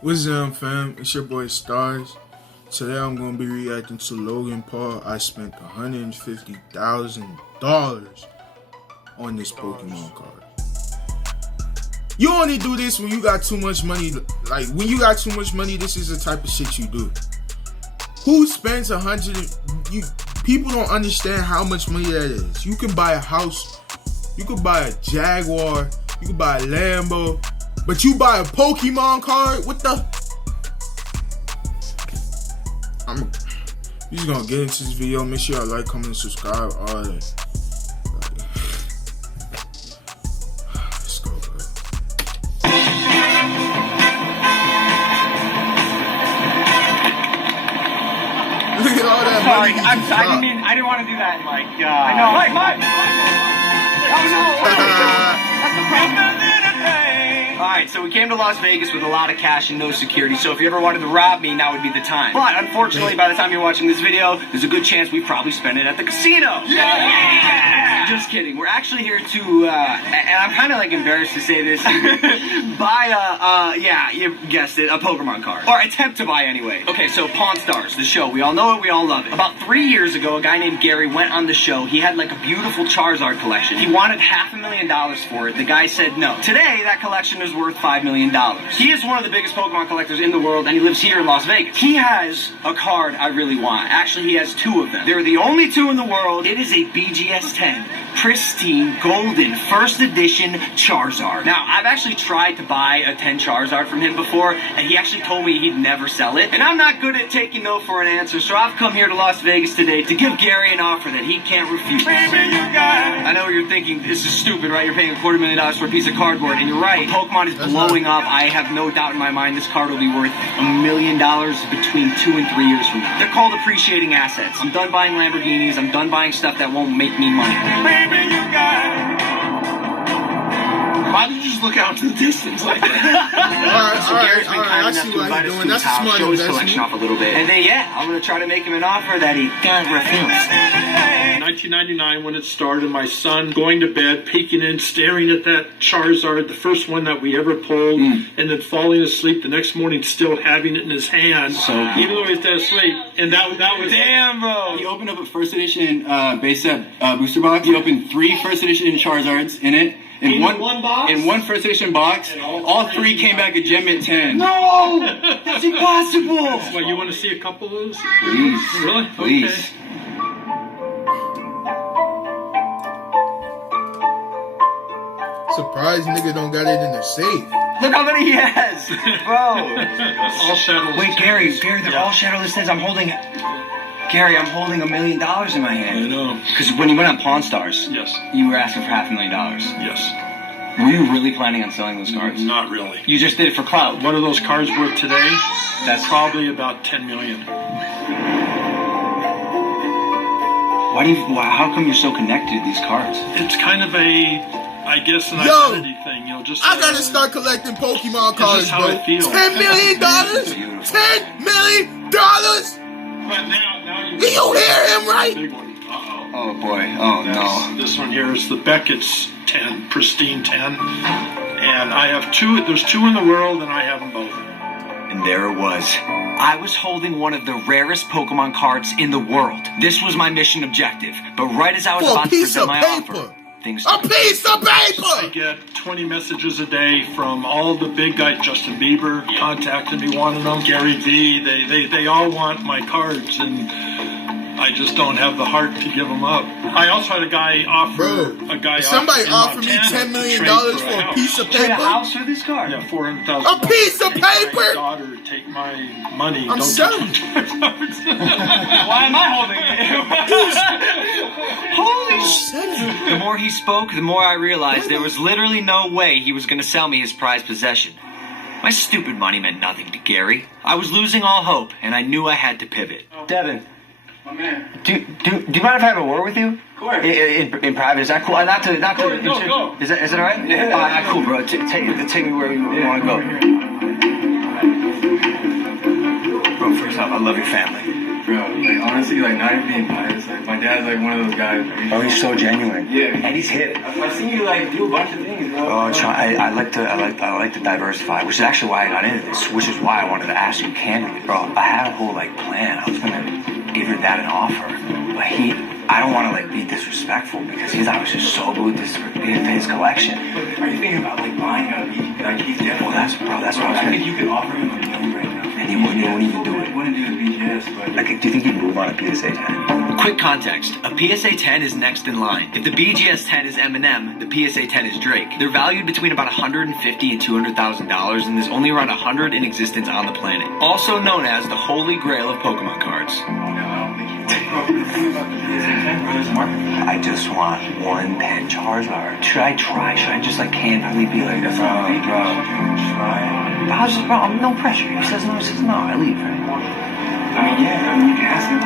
What's up, fam? It's your boy Stars. Today I'm gonna be reacting to Logan Paul. I spent $150,000 on this Pokemon card. You only do this when you got too much money. Like when you got too much money, this is the type of shit you do. Who spends people don't understand how much money that is. You can buy a house, you could buy a Jaguar, you could buy a Lambo. But you buy a Pokemon card? What the? I'm just gonna get into this video. Make sure y'all like, comment, and subscribe. All that. Let's go, bro. Look at all that Sorry, money. I didn't want to do that. My God. I know. Mike. Oh no. That's the problem. Alright, so we came to Las Vegas with a lot of cash and no security, so if you ever wanted to rob me, now would be the time. But unfortunately, by the time you're watching this video, there's a good chance we probably spent it at the casino. Yeah! Just kidding. We're actually here to, and I'm kind of like embarrassed to say this, buy yeah, you guessed it, a Pokemon card. Or attempt to buy anyway. Okay, so Pawn Stars, the show. We all know it, we all love it. About 3 years ago, a guy named Gary went on the show. He had like a beautiful Charizard collection. He wanted $500,000 for it. The guy said no. Today, that collection is worth $5 million. He is one of the biggest Pokemon collectors in the world, and he lives here in Las Vegas. He has a card I really want. Actually, he has two of them. They're the only two in the world. It is a BGS 10. Pristine, golden, first edition Charizard. Now, I've actually tried to buy a 10 Charizard from him before, and he actually told me he'd never sell it. And I'm not good at taking no for an answer, so I've come here to Las Vegas today to give Gary an offer that he can't refuse. Baby, you got it. I know what you're thinking, this is stupid, right? You're paying $250,000 for a piece of cardboard, and you're right. Pokemon is blowing up. I have no doubt in my mind this card will be worth $1 million between 2 and 3 years from now. They're called appreciating assets. I'm done buying Lamborghinis. I'm done buying stuff that won't make me money. Baby, you got it. Why did you just look out to the distance like that? So Gary's been kind enough to invite us to his house, show his collection off a little bit. And then, yeah, I'm going to try to make him an offer that he can't refuse. 1999 when it started, my son going to bed, peeking in, staring at that Charizard, the first one that we ever pulled, and then falling asleep the next morning still having it in his hand, even though he's dead asleep. And that was... Damn, bro! He opened up a first edition base set booster box. He opened 3 first edition Charizards in it. In one box? In one first edition box. All 3 came back a gem at 10. No! That's impossible! Well, you want to see a couple of those? Please. Really? Please. Okay. Surprised nigga don't got it in the safe. Look how many he has! Bro! All shadowless. Wait, Gary, they're all shadowless tens. I'm holding $1 million in my hand. I know. Because when you went on Pawn Stars, Yes. you were asking for $500,000. Yes. Were you really planning on selling those cards? Not really. You just did it for clout. What are those cards worth today? That's probably about 10 million. How come you're so connected to these cards? It's kind of I guess an identity thing, you know, just... I gotta start collecting Pokemon cards, just how bro. I feel. $10 million? $10 million? But now Do you hear him, right? big one. Uh-oh. Oh boy. Oh no. This one here is the Beckett's 10, pristine 10. And I have 2, there's 2 in the world, and I have them both. And there it was. I was holding one of the rarest Pokemon cards in the world. This was my mission objective. But right as I was For a about to piece present of my paper. offer, things A piece of I paper! get 20 messages a day from all the big guys. Justin Bieber contacted me, wanted them. Gary V, they all want my cards, and I just don't have the heart to give them up. I also had a guy offer... Somebody offered me $10 million for a piece of trade a paper? house for this card. Yeah, $400,000. A piece of Take my paper? daughter, take my money. I'm don't selling. take my cards. Why am I holding it? Holy shit! The more he spoke, the more I realized there was literally no way he was going to sell me his prized possession. My stupid money meant nothing to Gary. I was losing all hope, and I knew I had to pivot. Devin. My man. Do you mind if I have a word with you? Of course. In private, is that cool? Not to. Go. Is that all right? Yeah. All right, cool, bro. Take me wherever you want to go. Bro, first off, I love your family. Bro, like honestly, like not even being biased. Like my dad's like one of those guys. Oh, he's so genuine. Yeah, and he's hip. I've seen you like do a bunch of things, bro. Oh, I like to diversify, which is actually why I got into this. Which is why I wanted to ask you candidly, bro. I had a whole like plan. I was gonna give your dad an offer, but I don't want to like be disrespectful because he's obviously so good with his collection. Are you thinking about like buying a like he's definitely? Well, that's what I was I gonna. think you could offer him a million right now. And he wouldn't even do it. He wouldn't do his BGS, but Like, do you think he'd move on a PSA 10? Quick context, a PSA 10 is next in line. If the BGS 10 is Eminem, the PSA 10 is Drake. They're valued between about $150,000 and $200,000, and there's only around 100 in existence on the planet. Also known as the Holy Grail of Pokemon cards. I don't think you think about the PSA 10, bro. There's a market for that. I just want one pen Charizard. Should I try? Should I just like candidly be like, Bro, try. bro, no pressure. He says no, I leave. Right? I mean, yeah, I mean, you can ask him.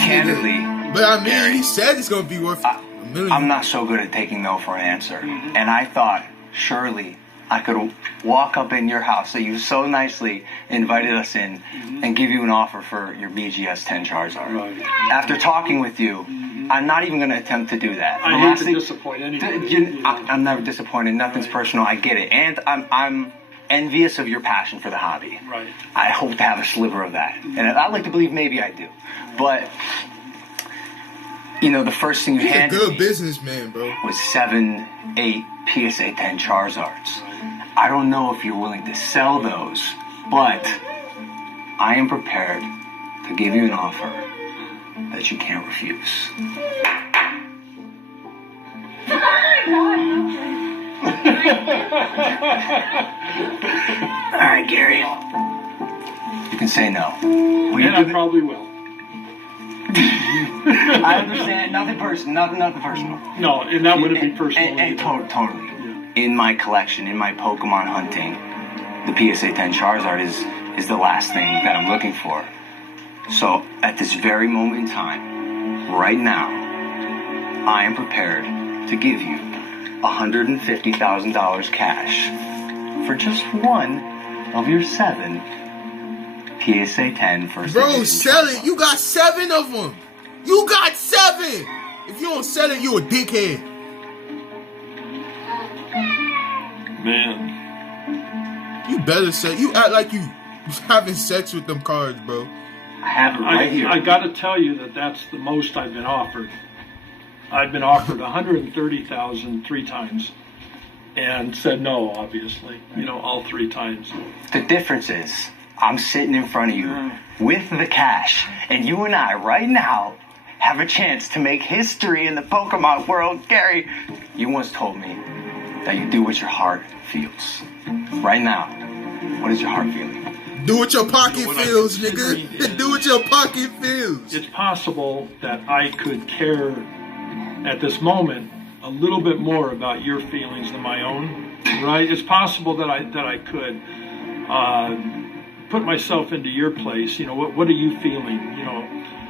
Candidly. But I mean, he said it's gonna be worth a million. I'm not so good at taking no for an answer. And I thought, surely I could walk up in your house that you so nicely invited us in and give you an offer for your BGS 10 Charizard. Right. After talking with you, I'm not even going to attempt to do that. I hate to disappoint anyone. I'm never disappointed. Nothing's personal. I get it. And I'm envious of your passion for the hobby. Right. I hope to have a sliver of that. And I'd like to believe maybe I do. But, you know, the first thing you He's a handed good me businessman, bro. was 7, 8 PSA 10 Charizards. I don't know if you're willing to sell those, but I am prepared to give you an offer that you can't refuse. All right, Gary. You can say no. Will you And I do it? probably will. I understand. Nothing personal. Nothing personal. No, and that wouldn't be personal. And either. totally. Yeah. In my collection, in my Pokemon hunting, the PSA 10 Charizard is the last thing that I'm looking for. So at this very moment in time, right now, I am prepared to give you $150,000 cash for just one of your 7 PSA 10 first Bro, edition sell it. Charizard. You got 7 of them. You got 7. If you don't sell it, you a dickhead. Man. You better sell. You act like you having sex with them cards, bro. I have it right here. I got to tell you that's the most I've been offered. I've been offered $130,000 3 times, and said no. Obviously, all 3 times. The difference is, I'm sitting in front of you with the cash, and you and I, right now, have a chance to make history in the Pokemon world. Gary, you once told me that you do what your heart feels. Right now, what is your heart feeling? Do what your pocket What I'm feels, considering nigga. is- Do what your pocket feels. It's possible that I could care at this moment a little bit more about your feelings than my own. Right? It's possible that I could put myself into your place. What are you feeling?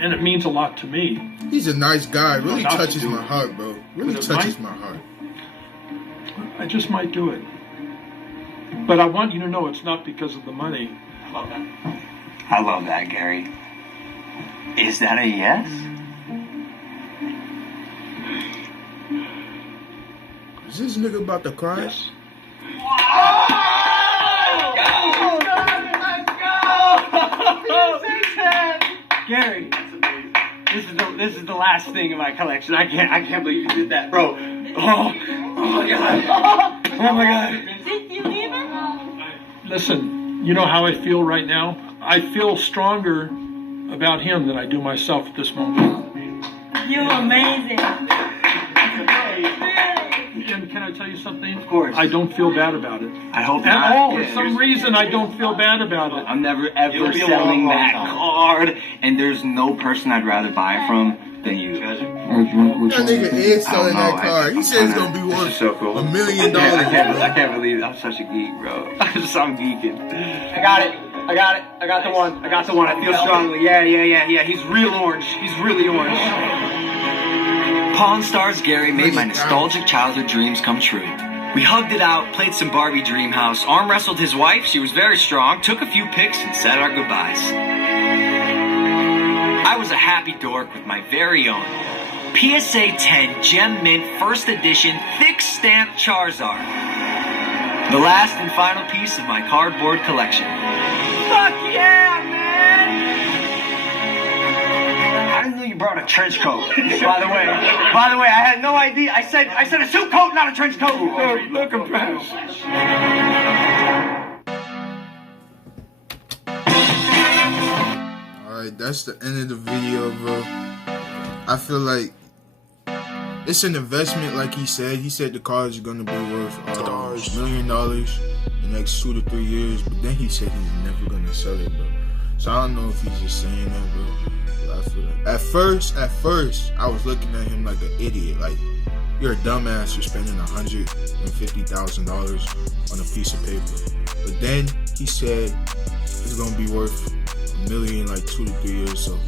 And it means a lot to me. He's a nice guy. Really Not to touches do my it. heart, bro. Really But it touches might- my heart. I just might do it. But I want you to know it's not because of the money. I love that, Gary. Is that a yes? Is this nigga about to cry? Yes. Gary, this is the last thing in my collection. I can't believe you did that, bro. Oh my god. Oh my god. Did you leave it? Listen, you know how I feel right now? I feel stronger about him than I do myself at this moment. You're amazing. And can I tell you something? Of course. I don't feel bad about it. I hope At not. all. For some reason, I don't feel bad about it. I'm never ever It'll be a selling long, long that time. card, and there's no person I'd rather buy from than you. That nigga is selling that card. He said it's gonna be worth so cool. $1 million. I can't believe it. I'm such a geek, bro. I'm geeking. I got it. I got the one. I feel strongly. Yeah. He's real orange. He's really orange. Pawn Stars Gary made my nostalgic childhood dreams come true. We hugged it out, played some Barbie Dreamhouse, arm wrestled his wife, she was very strong, took a few pics, and said our goodbyes. I was a happy dork with my very own PSA 10 Gem Mint First Edition Thick Stamp Charizard. The last and final piece of my cardboard collection. Fuck yeah, man! I didn't know you brought a trench coat. By the way, I had no idea. I said a suit coat, not a trench coat. Look, I'm pressed. Alright, that's the end of the video, bro. I feel like it's an investment, like he said. He said the cars are gonna be worth $1 million in the next 2 to 3 years, but then he said he's never gonna sell it, bro. So I don't know if he's just saying that, bro. But I feel like at first, I was looking at him like an idiot. Like, you're a dumbass for spending $150,000 on a piece of paper. But then he said it's gonna be worth $1 million like 2 to 3 years. So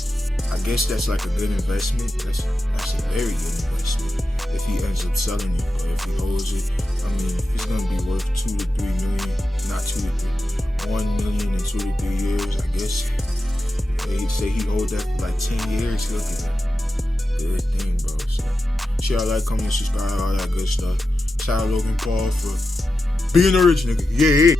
I guess that's like a good investment. That's a very good investment if he ends up selling it, or if he holds it. I mean, if it's gonna be worth 2 to 3 million, not 2 to 3, 1 million in 2 to 3 years, I guess. He'd say he hold that for like 10 years. Look at that. Good thing, bro. So share, like, comment, subscribe, all that good stuff. Shout out Logan Paul for being a rich nigga. Yeah.